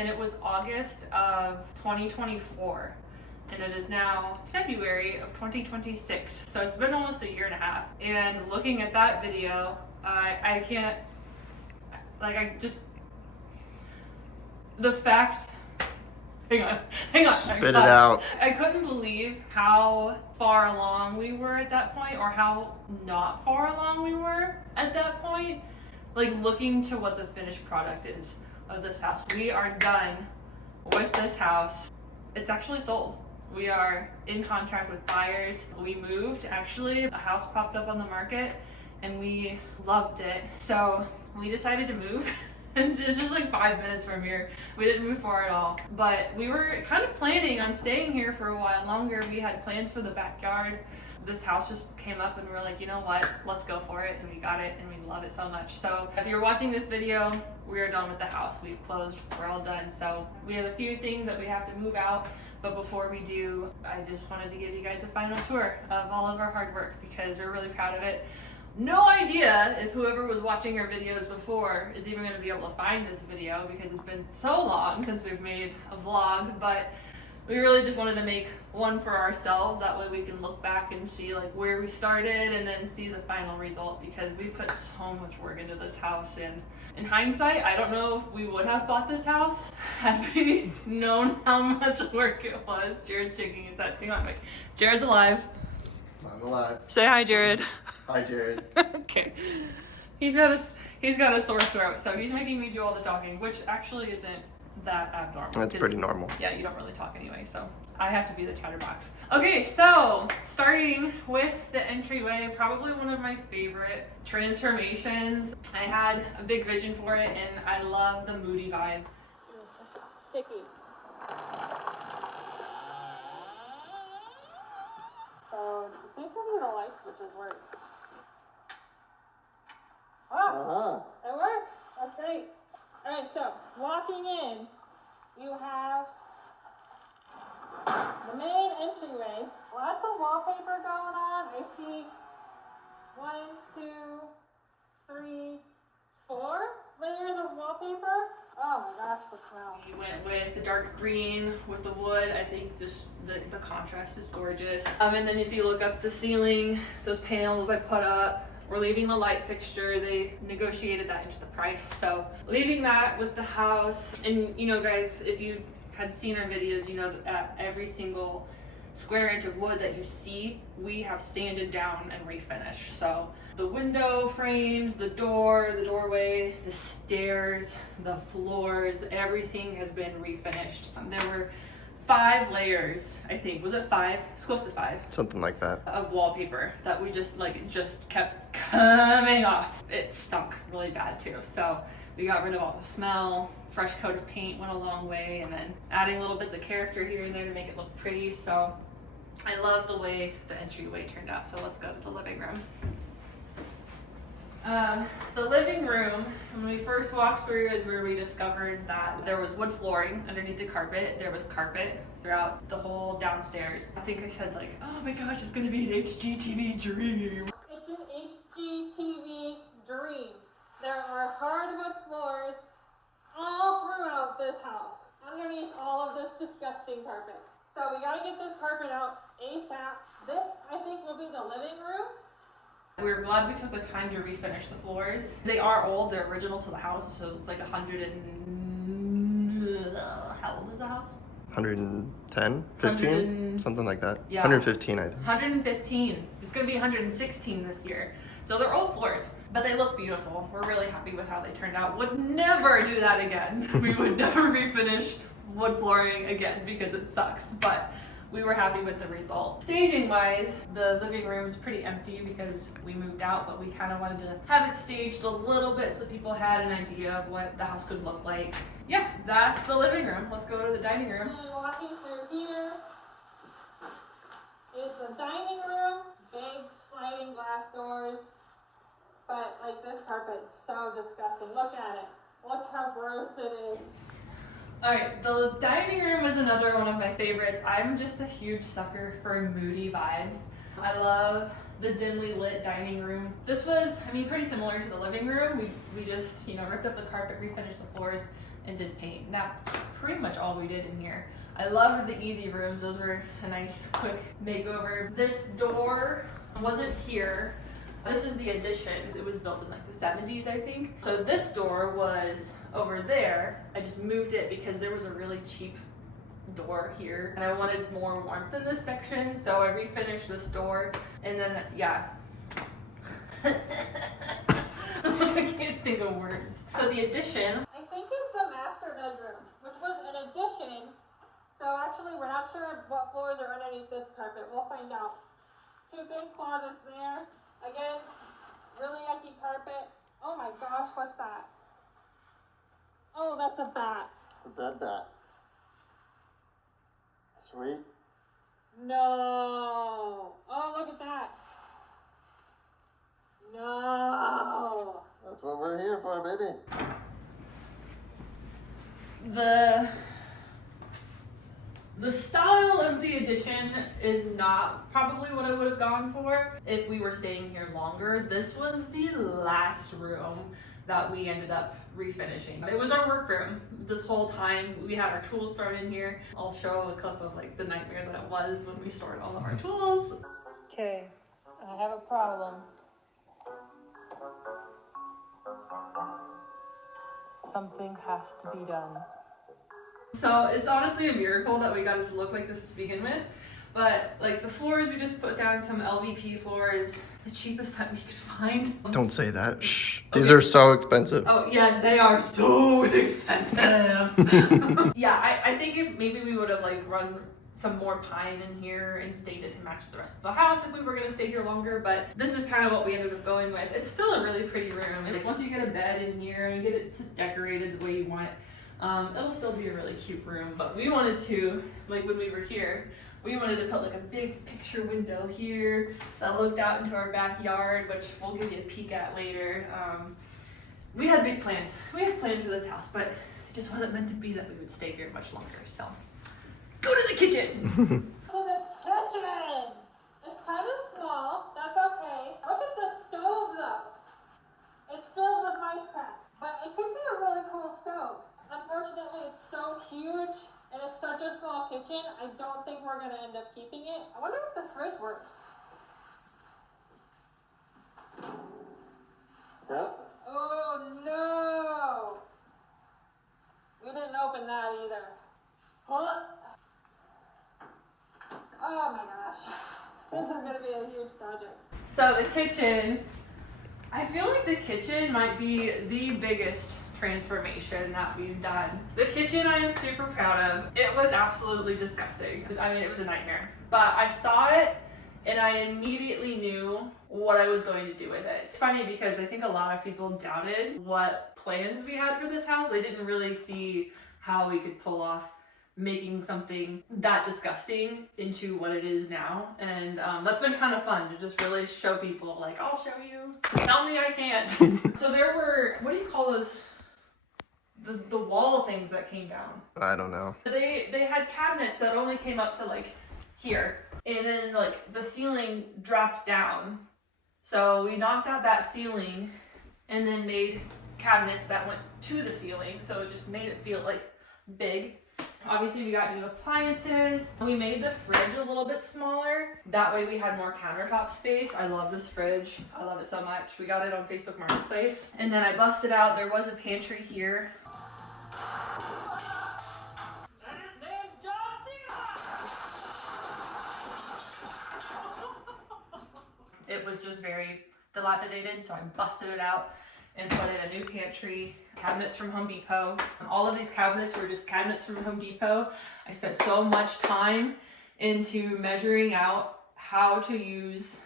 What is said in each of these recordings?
and it was August of 2024. And it is now February of 2026. So it's been almost a year and a half. And looking at that video, I can't, the fact, hang on. Spit it out. I couldn't believe how far along we were at that point, or how not far along we were at that point. Like, looking to what the finished product is of this house. We are done with this house. It's actually sold. We are in contract with buyers. We moved, actually. A house popped up on the market and we loved it. So we decided to move. And it's just like 5 minutes from here. We didn't move far at all. But we were kind of planning on staying here for a while longer. We had plans for the backyard. This house just came up and we were like, you know what, let's go for it. And we got it and we love it so much. So if you're watching this video, we are done with the house. We've closed, we're all done. So we have a few things that we have to move out. But before we do, I just wanted to give you guys a final tour of all of our hard work because we're really proud of it. No idea if whoever was watching our videos before is even going to be able to find this video because it's been so long since we've made a vlog, but we really just wanted to make one for ourselves. That way we can look back and see like where we started and then see the final result because we put so much work into this house. And in hindsight, I don't know if we would have bought this house had we known how much work it was. Jared's shaking his head. Hang on, wait. Jared's alive. I'm alive. Say hi, Jared. Hi, Jared. Okay. He's got a sore throat, so he's making me do all the talking, which actually isn't that abnormal. That's pretty normal. Yeah, you don't really talk anyway, so I have to be the chatterbox. Okay, so starting with the entryway, probably one of my favorite transformations. I had a big vision for it, and I love the moody vibe. Sticky. So, see if any of the light switches work. Oh, it works. That's great. All right, so walking in, you have the main entryway. Lots of wallpaper going on. I see 1, 2, 3, 4 layers of wallpaper. Oh my gosh, the smell. We went with the dark green with the wood. I think the contrast is gorgeous. And then if you look up the ceiling, those panels I put up, we're leaving the light fixture. They negotiated that into the price. So leaving that with the house. And you know, guys, if you had seen our videos, you know that every single square inch of wood that you see, we have sanded down and refinished. So the window frames, the door, the doorway, the stairs, the floors, everything has been refinished. There were 5 layers, I think. Was it 5? It's close to 5. Something like that. Of wallpaper that we just kept coming off. It stunk really bad too. So we got rid of all the smell. Fresh coat of paint went a long way, and then adding little bits of character here and there to make it look pretty. So I love the way the entryway turned out. So let's go to the living room. The living room, when we first walked through, is where we discovered that there was wood flooring underneath the carpet. There was carpet throughout the whole downstairs. I think I said like, oh my gosh, it's gonna be an HGTV dream. It's an HGTV dream. There are hardwood floors all throughout this house, underneath all of this disgusting carpet. So we gotta get this carpet out ASAP. This, I think, will be the living room. We were glad we took the time to refinish the floors. They are old, they're original to the house, so it's like 100 and... how old is the house? 110? 15? Something like that. Yeah. 115, I think. 115. It's gonna be 116 this year. So they're old floors, but they look beautiful. We're really happy with how they turned out. Would never do that again. We would never refinish wood flooring again because it sucks, but we were happy with the result. Staging wise, the living room is pretty empty because we moved out, but we kind of wanted to have it staged a little bit so people had an idea of what the house could look like. Yeah, that's the living room. Let's go to the dining room. And walking through here is the dining room. Big sliding glass doors. But like this carpet, so disgusting. Look at it. Look how gross it is. Alright, the dining room is another one of my favorites. I'm just a huge sucker for moody vibes. I love the dimly lit dining room. This was, I mean, pretty similar to the living room. We just, you know, ripped up the carpet, refinished the floors, and did paint. And that's pretty much all we did in here. I loved the easy rooms. Those were a nice quick makeover. This door wasn't here. This is the addition. It was built in like the 70s, I think. So this door was over there. I just moved it because there was a really cheap door here and I wanted more warmth in this section, so I refinished this door, and then yeah. I can't think of words. So the addition, I think, is the master bedroom, which was an addition. So actually we're not sure what floors are underneath this carpet. We'll find out. 2 big closets there. Again, really yucky carpet. Oh my gosh, what's that? Oh, that's a bat. It's a dead bat. Sweet. No. Oh, look at that. No. That's what we're here for, baby. The style of the addition is not probably what I would have gone for if we were staying here longer. This was the last room that we ended up refinishing. It was our workroom this whole time. We had our tools thrown in here. I'll show a clip of like the nightmare that it was when we stored all of our tools. Okay, I have a problem. Something has to be done. So it's honestly a miracle that we got it to look like this to begin with. But like the floors, we just put down some LVP floors, the cheapest that we could find. Don't say that. Shh. These are so expensive. Oh yes, they are so expensive. Yeah, I think if maybe we would have like run some more pine in here and stained it to match the rest of the house if we were gonna stay here longer, but this is kind of what we ended up going with. It's still a really pretty room. And like once you get a bed in here and get it decorated the way you want, it'll still be a really cute room. But we wanted to, like when we were here, we wanted to put like a big picture window here that looked out into our backyard, which we'll give you a peek at later. We had big plans. We had plans for this house, but it just wasn't meant to be that we would stay here much longer. So, go to the kitchen. To the kitchen! It's kind of small. That's okay. Look at the stove though. It's filled with mice crap, but it could be a really cool stove. Unfortunately, it's so huge and it's such a small kitchen. I don't think we're gonna end up keeping it. I wonder if the fridge works. Yep. Oh no! We didn't open that either. Huh? Oh my gosh. This is gonna be a huge project. So the kitchen, I feel like the kitchen might be the biggest transformation that we've done. The kitchen I am super proud of. It was absolutely disgusting. I mean, it was a nightmare. But I saw it and I immediately knew what I was going to do with it. It's funny because I think a lot of people doubted what plans we had for this house. They didn't really see how we could pull off making something that disgusting into what it is now, and that's been kind of fun to just really show people, like, I'll show you, tell me I can't. So there were, what do you call those, the wall things that came down? I don't know. They had cabinets that only came up to like here, and then like the ceiling dropped down, so we knocked out that ceiling and then made cabinets that went to the ceiling, so it just made it feel like big. Obviously we got new appliances. We made the fridge a little bit smaller. That way we had more countertop space. I love this fridge. I love it so much. We got it on Facebook Marketplace. And then I busted out, there was a pantry here. His name's John Cena! It was just very dilapidated, so I busted it out and put in a new pantry, cabinets from Home Depot. All of these cabinets were just cabinets from Home Depot. I spent so much time into measuring out how to use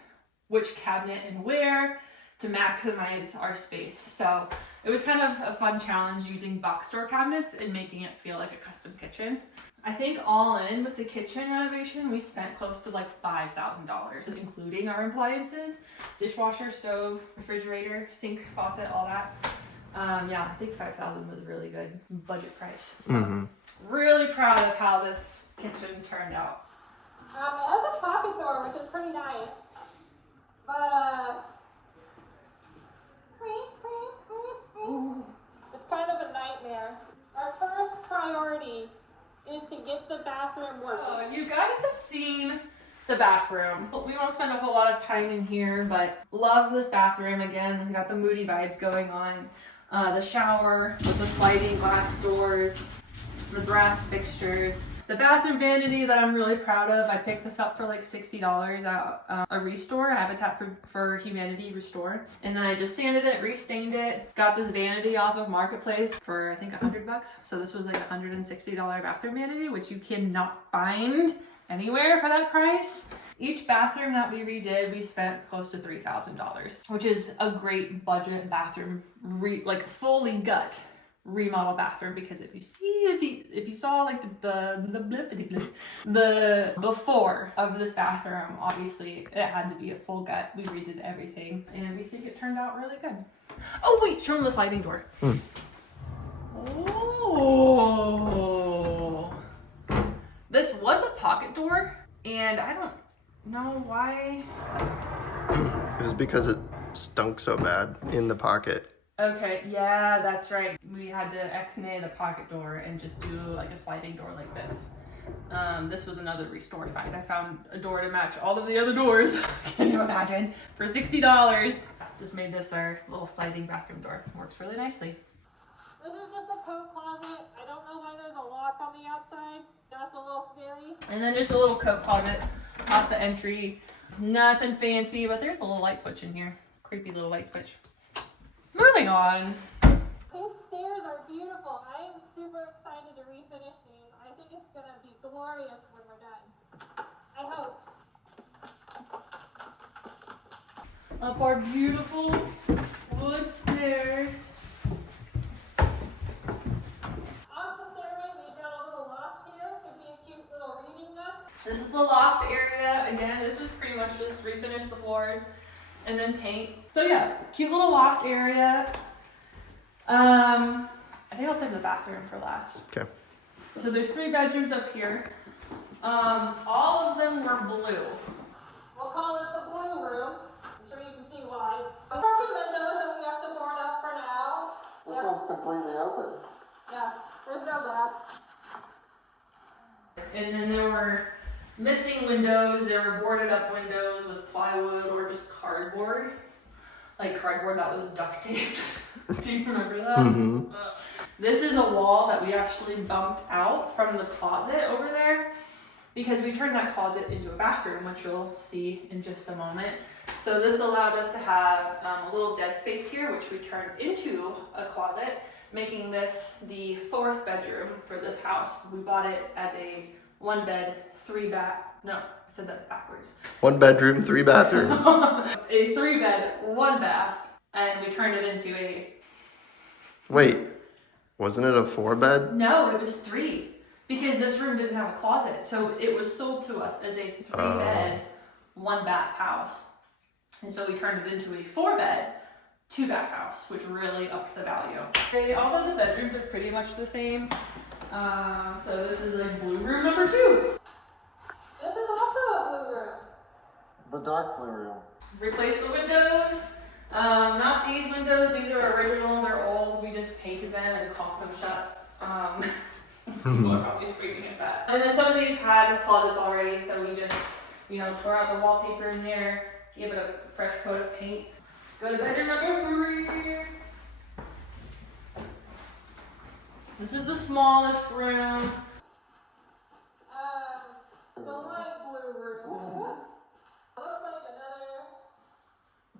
which cabinet and where to maximize our space. So it was kind of a fun challenge using box store cabinets and making it feel like a custom kitchen. I think all in with the kitchen renovation, we spent close to like $5,000, including our appliances, dishwasher, stove, refrigerator, sink, faucet, all that. Yeah, I think $5,000 was a really good budget price. So really proud of how this kitchen turned out. It has a pocket door, which is pretty nice. But, it's kind of a nightmare. Our Our first priority is to get the bathroom working. Oh, you guys have seen the bathroom. We won't spend a whole lot of time in here, but love this bathroom. Again, we got the moody vibes going on. The shower with the sliding glass doors, the brass fixtures. The bathroom vanity that I'm really proud of, I picked this up for like $60 at a restore, Habitat for Humanity restore. And then I just sanded it, restained it, got this vanity off of Marketplace for I think $100. So this was like a $160 bathroom vanity, which you cannot find anywhere for that price. Each bathroom that we redid, we spent close to $3,000, which is a great budget bathroom, like fully gut remodel bathroom, because if you saw like the before of this bathroom, obviously it had to be a full gut. We redid everything and we think it turned out really good. Oh wait, show them the sliding door. Oh, this was a pocket door and I don't know why. It was because it stunk so bad in the pocket. Okay, yeah, that's right. We had to ex-nay the pocket door and just do like a sliding door like this. This was another restore find. I found a door to match all of the other doors, can you imagine, for $60. Just made this our little sliding bathroom door. Works really nicely. This is just a coat closet. I don't know why there's a lock on the outside. That's a little scary. And then just a little coat closet off the entry. Nothing fancy, but there's a little light switch in here. Creepy little light switch. Moving on. These stairs are beautiful. I am super excited to refinish these. I think it's going to be glorious when we're done. I hope. Up our beautiful wood stairs. Off the stairway, we've got a little loft here. Could be a cute little reading nook. This is the loft area. Again, this was pretty much just refinish the floors and then paint. So yeah, cute little loft area. I think I'll save the bathroom for last. Okay. So there's 3 bedrooms up here. All of them were blue. We'll call it the blue room. I'm sure you can see why. Broken windows that we have to board up for now. This one's completely open. Yeah, there's no glass. And then there were missing windows. There were boarded up windows with plywood or just cardboard. Like cardboard that was duct taped. Do you remember that? Mm-hmm. This is a wall that we actually bumped out from the closet over there because we turned that closet into a bathroom, which you'll see in just a moment. So this allowed us to have a little dead space here, which we turned into a closet, making this the 4th bedroom for this house. We bought it as a 1-bed, 3-bath. No, I said that backwards. 1 bedroom, 3 bathrooms. A 3-bed, 1-bath, and we turned it into a... Wait, wasn't it a 4-bed? No, it was 3, because this room didn't have a closet. So it was sold to us as a 3-bed, 1-bath house. And so we turned it into a 4-bed, 2-bath house, which really upped the value. Okay, all of the bedrooms are pretty much the same. So this is like blue room number 2. This is also a blue room. The dark blue room. Replace the windows. Not these windows. These are original. They're old. We just painted them and caulked them shut. People are probably screaming at that. And then some of these had closets already, so we just, tore out the wallpaper in there, gave it a fresh coat of paint. Go to bedroom number 3. This is the smallest room. The light blue room. Looks like another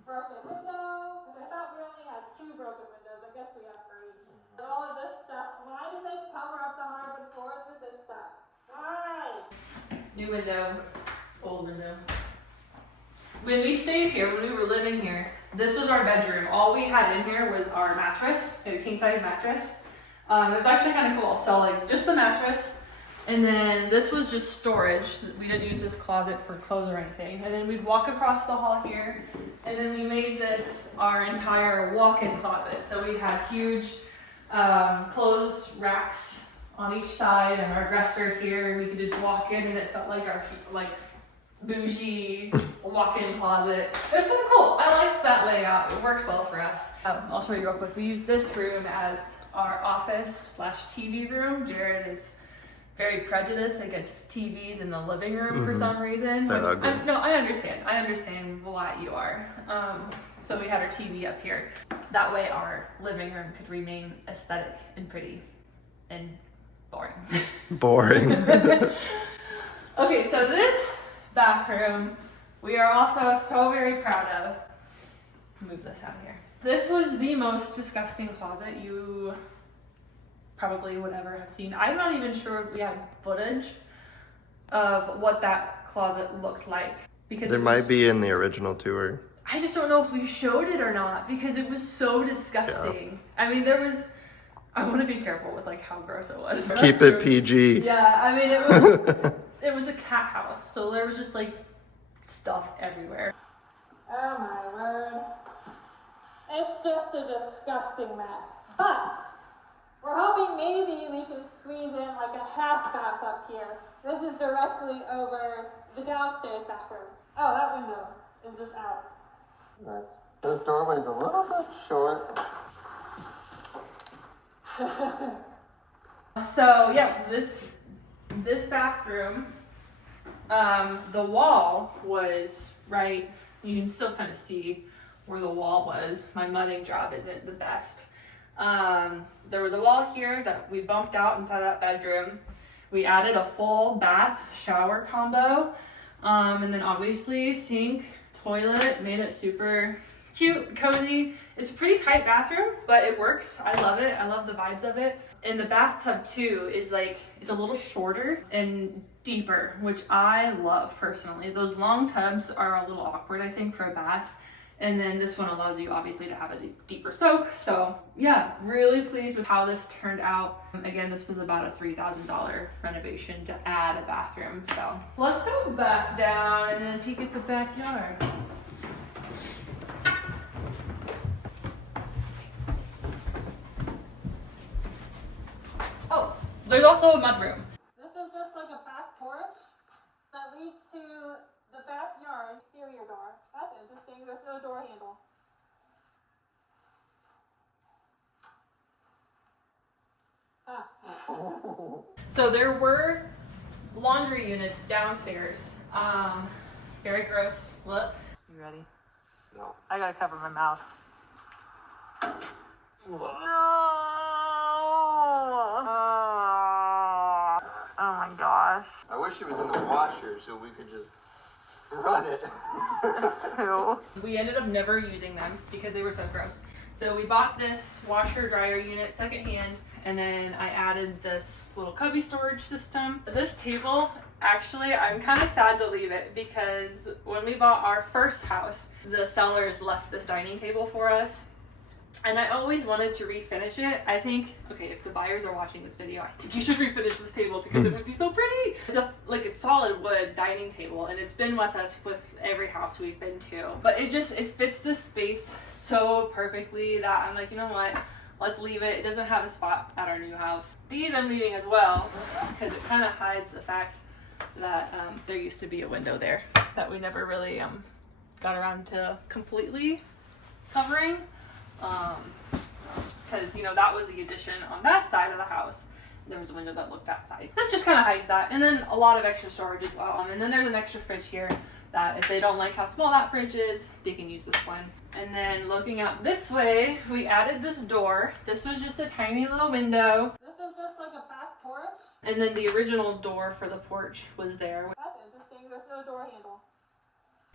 broken window. Because I thought we only had 2 broken windows. I guess we have 3. All of this stuff. Why did they cover up the hardwood floors with this stuff? Why? New window, old window. When we stayed here, when we were living here, this was our bedroom. All we had in here was our mattress, a king-size mattress. It was actually kind of cool. So like just the mattress, and then this was just storage. We didn't use this closet for clothes or anything. And then we'd walk across the hall here, and then we made this our entire walk-in closet. So we had huge clothes racks on each side, and our dresser here. We could just walk in, and it felt like our bougie walk-in closet. It was kind of cool. I liked that layout. It worked well for us. I'll show you real quick. We used this room as our office slash TV room. Jared is very prejudiced against TVs in the living room for some reason. They're ugly. I understand. I understand why you are. So we had our TV up here. That way our living room could remain aesthetic and pretty and boring. Boring. Okay, so this bathroom we are also so very proud of. Move this out here. This was the most disgusting closet you probably would ever have seen. I'm not even sure we have footage of what that closet looked like because There might be in the original tour. I just don't know if we showed it or not because it was so disgusting. Yeah. I mean, I want to be careful with like how gross it was. Keep it PG. Yeah, I mean it was a cat house, so there was just like stuff everywhere. Oh my word. It's just a disgusting mess. But we're hoping maybe we can squeeze in like a half bath up here. This is directly over the downstairs bathrooms. Oh, that window is just out. Nice. This doorway's a little bit short. So yeah, this bathroom, the wall was right. You can still kind of see where the wall was. My mudding job isn't the best. There was a wall here that we bumped out into that bedroom. We added a full bath shower combo, and then obviously sink, toilet, made it super cute, cozy. It's a pretty tight bathroom, but it works. I love it. I love the vibes of it. And the bathtub too is like, it's a little shorter and deeper, which I love personally. Those long tubs are a little awkward, I think, for a bath. And then this one allows you obviously to have a deeper soak. So yeah, really pleased with how this turned out. Again, this was about a $3,000 renovation to add a bathroom. So let's go back down and then peek at the backyard. Oh, there's also a mudroom. This is just like a back porch that leads to the backyard exterior door. That's interesting. There's no door handle. So there were laundry units downstairs. Very gross. What? You ready? No. I gotta cover my mouth. No. Oh my gosh. I wish it was in the washer so we could just run it. We ended up never using them because they were so gross. So we bought this washer dryer unit secondhand, and then I added this little cubby storage system. This table, actually, I'm kind of sad to leave it because when we bought our first house, the sellers left this dining table for us. And I always wanted to refinish it. I think, okay, if the buyers are watching this video, I think you should refinish this table because it would be so pretty. It's like a solid wood dining table, and it's been with us with every house we've been to. But it fits the space so perfectly that I'm like, you know what? Let's leave it. It doesn't have a spot at our new house. These I'm leaving as well because it kind of hides the fact that there used to be a window there that we never really got around to completely covering. Because, you know, that was the addition on that side of the house. There was a window that looked outside. This just kind of hides that. And then a lot of extra storage as well. And then there's an extra fridge here that if they don't like how small that fridge is, they can use this one. And then looking out this way, we added this door. This was just a tiny little window. This is just like a back porch. And then the original door for the porch was there. That's interesting. There's no door handle.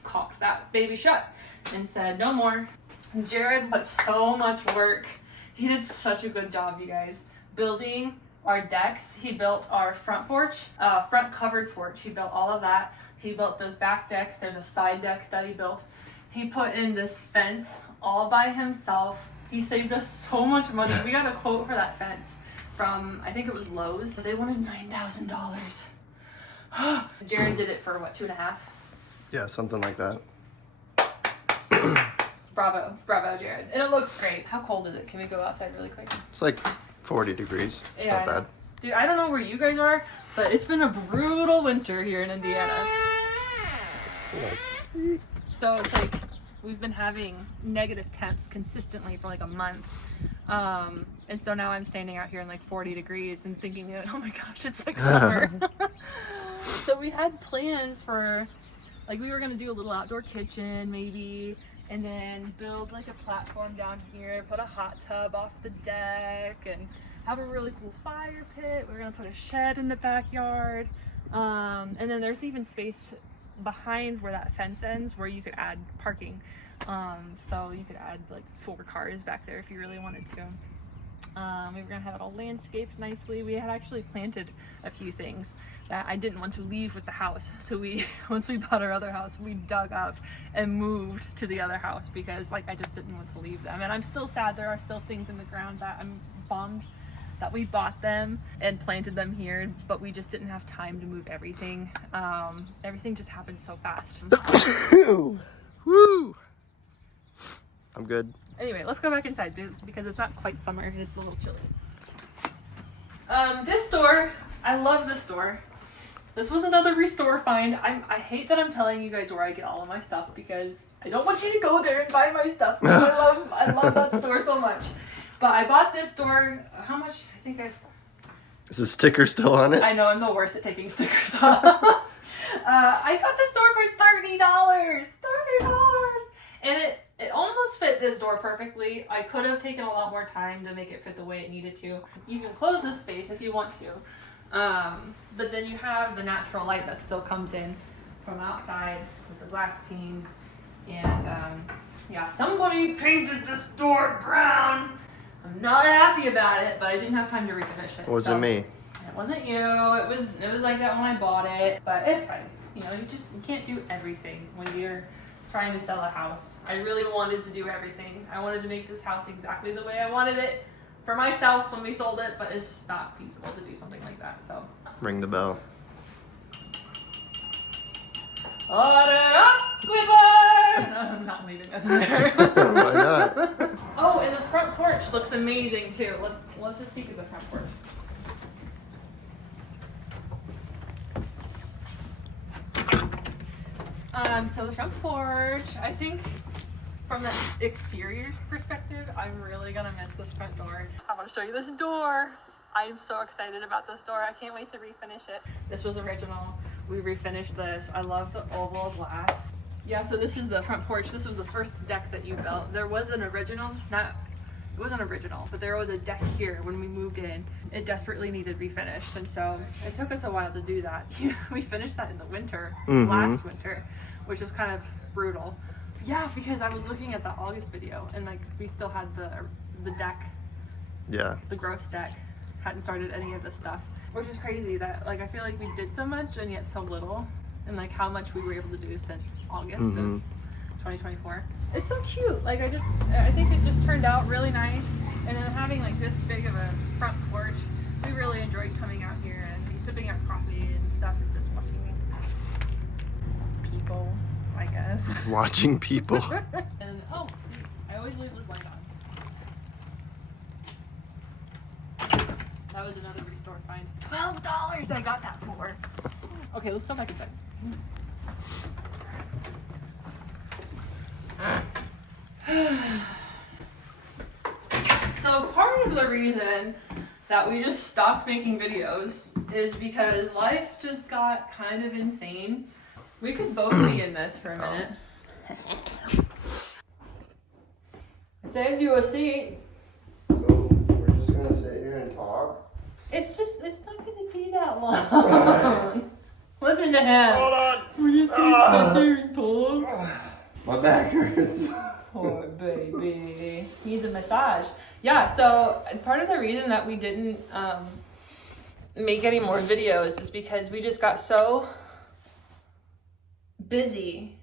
Caulked that baby shut and said no more. Jared put so much work. He did such a good job, you guys, building our decks. He built our front porch, front covered porch. He built all of that. He built this back deck. There's a side deck that he built. He put in this fence all by himself. He saved us so much money. We got a quote for that fence from, I think it was Lowe's. They wanted $9,000. Jared did it for what, 2.5? Yeah, something like that. Bravo, Jared. And it looks great. How cold is it? Can we go outside really quick? It's like 40 degrees. It's Yeah, not I know. bad. Dude, I don't know where you guys are, but it's been a brutal winter here in Indiana. It's nice. So it's like we've been having negative temps consistently for like a month. And so now I'm standing out here in like 40 degrees and thinking that, oh my gosh, it's like summer. So we had plans for, like, we were gonna do a little outdoor kitchen maybe, and then build like a platform down here, put a hot tub off the deck, and have a really cool fire pit. We're gonna put a shed in the backyard. And then there's even space behind where that fence ends where you could add parking. So you could add like 4 cars back there if you really wanted to. We were gonna have it all landscaped nicely. We had actually planted a few things that I didn't want to leave with the house. So once we bought our other house, we dug up and moved to the other house because like I just didn't want to leave them. And I'm still sad there are still things in the ground that I'm bummed that we bought them and planted them here, but we just didn't have time to move everything. Everything just happened so fast. Woo! I'm good. Anyway, let's go back inside because it's not quite summer and it's a little chilly. This door, I love this door. This was another restore find. I hate that I'm telling you guys where I get all of my stuff because I don't want you to go there and buy my stuff. I love that store so much. But I bought this door, how much? I think Is the sticker still on it? I know, I'm the worst at taking stickers off. I got this door for $30. $30! And it almost fit this door perfectly. I could have taken a lot more time to make it fit the way it needed to. You can close this space if you want to. But then you have the natural light that still comes in from outside with the glass panes. And yeah, somebody painted this door brown. I'm not happy about it, but I didn't have time to refinish it. It wasn't me. It wasn't you. It was like that when I bought it, but it's fine. You know, you can't do everything when you're trying to sell a house. I really wanted to do everything. I wanted to make this house exactly the way I wanted it for myself when we sold it, but it's just not feasible to do something like that. So Ring the bell. order up, Squidward! No, I'm not leaving that in there. Why not? Oh, and the front porch looks amazing too. Let's just peek at the front porch. So the front porch, I think from the exterior perspective, I'm really gonna miss this front door. I want to show you this door. I'm so excited about this door. I can't wait to refinish it. This was original. We refinished this. I love the oval glass. Yeah, so this is the front porch. This was the first deck that you built. There was an original, it wasn't original, but there was a deck here when we moved in. It desperately needed refinished, and so it took us a while to do that. We finished that in the winter, last winter, which was kind of brutal. Yeah, because I was looking at the August video, and like we still had the deck, Yeah. the gross deck, hadn't started any of this stuff, which is crazy that like I feel like we did so much and yet so little, and like how much we were able to do since August of 2024. It's so cute. Like I think it just turned out really nice, and then having like this big of a front porch, we really enjoyed coming out here and sipping our coffee and stuff and just watching people, I guess. Watching people. And oh, I always leave this light on. That was another restore find. $12 I got that for. Okay, let's go back inside. So part of the reason that we just stopped making videos is because life just got kind of insane. We could both be in this for a minute. I saved you a seat. So we're just gonna sit here and talk. It's not gonna be that long. Listen to him. Hold on. We're just gonna sit there and talk. My back hurts. Poor baby. He needs a massage. Yeah, so part of the reason that we didn't make any more videos is because we just got so busy.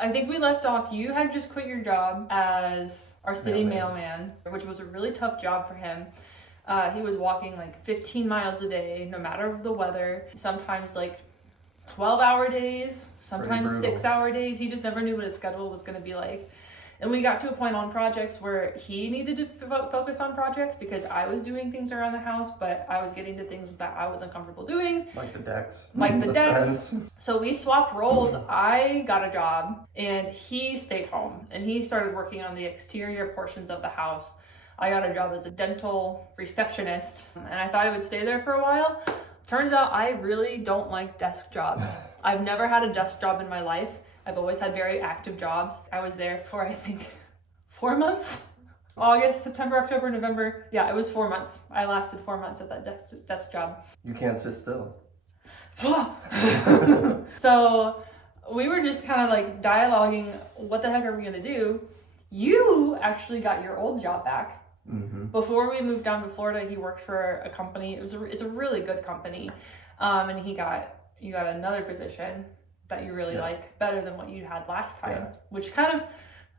I think we left off, you had just quit your job as our city mailman, which was a really tough job for him. He was walking like 15 miles a day, no matter the weather, sometimes like 12-hour days, sometimes 6-hour days. He just never knew what his schedule was going to be like. And we got to a point on projects where he needed to focus on projects because I was doing things around the house, but I was getting to things that I was uncomfortable doing. Like the decks. Like the decks. Fence. So we swapped roles. I got a job and he stayed home and he started working on the exterior portions of the house. I got a job as a dental receptionist and I thought I would stay there for a while. Turns out I really don't like desk jobs. I've never had a desk job in my life. I've always had very active jobs. I was there for, I think, 4 months. August, September, October, November. Yeah, it was 4 months. I lasted 4 months at that desk job. You can't sit still. So we were just kind of like dialoguing, what the heck are we gonna do? You actually got your old job back. Mm-hmm. Before we moved down to Florida, he worked for a company. It's a really good company. And you got another position that you really like, better than what you had last time, which kind of,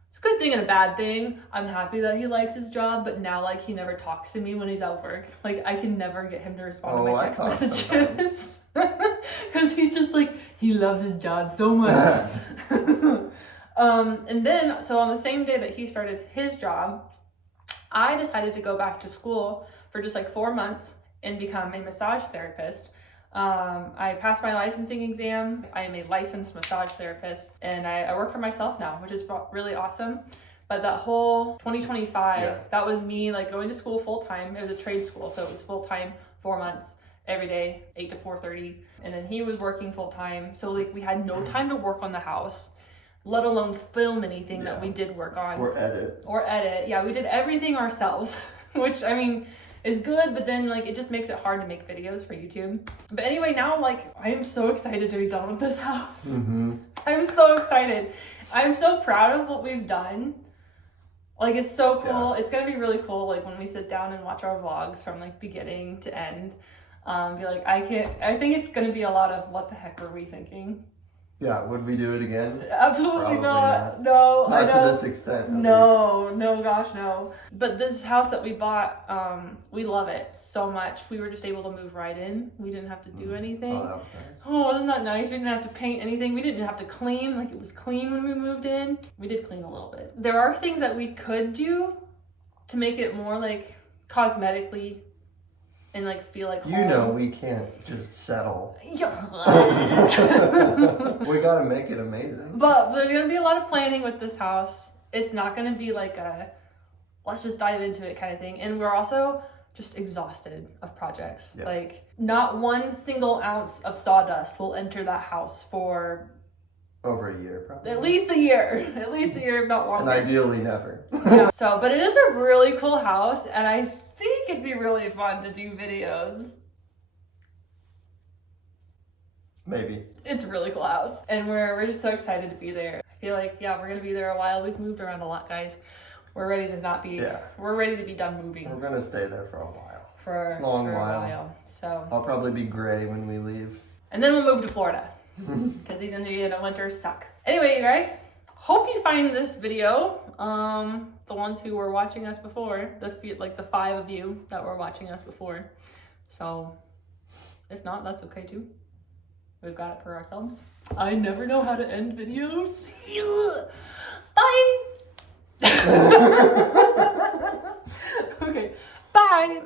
it's a good thing and a bad thing. I'm happy that he likes his job, but now like he never talks to me when he's at work. Like I can never get him to respond to my text messages. Because he's just like, he loves his job so much. And then, so on the same day that he started his job, I decided to go back to school for just like 4 months and become a massage therapist. I passed my licensing exam. I am a licensed massage therapist and I work for myself now, which is really awesome. But that whole 2025, that was me like going to school full time. It was a trade school, so it was full time, 4 months, every day, 8 to 4:30. And then he was working full time. So like we had no time to work on the house, let alone film anything that we did work on. Or edit. Yeah, we did everything ourselves, which I mean, is good, but then like it just makes it hard to make videos for YouTube. But anyway, now like I am so excited to be done with this house. Mm-hmm. I'm so excited. I'm so proud of what we've done. Like it's so cool. It's gonna be really cool like when we sit down and watch our vlogs from like beginning to end. Be like, I think it's gonna be a lot of what the heck were we thinking? Yeah, would we do it again? Absolutely Probably not. No, not I know. to this extent. No, gosh, no. But this house that we bought, we love it so much. We were just able to move right in. We didn't have to do anything. Oh, that was nice. Oh, wasn't that nice? We didn't have to paint anything. We didn't have to clean. Like it was clean when we moved in. We did clean a little bit. There are things that we could do to make it more like cosmetically and like feel like home. You know we can't just settle. Yeah. We gotta make it amazing. But there's gonna be a lot of planning with this house. It's not gonna be like a let's just dive into it kind of thing. And we're also just exhausted of projects. Yeah. Like not one single ounce of sawdust will enter that house for over a year, probably. at least a year, if not longer. And ideally never. Yeah. So, but it is a really cool house, and I think it'd be really fun to do videos. Maybe. It's a really cool house, and we're just so excited to be there. I feel like, we're gonna be there a while. We've moved around a lot, guys. We're ready to not be, we're ready to be done moving. We're gonna stay there for a while. For a while. So I'll probably be gray when we leave. And then we'll move to Florida, because these Indiana winters suck. Anyway, you guys, hope you find this video, the ones who were watching us before, the 5 of you that were watching us before. So, if not, that's okay too. We've got it for ourselves. I never know how to end videos. Bye! Okay, bye!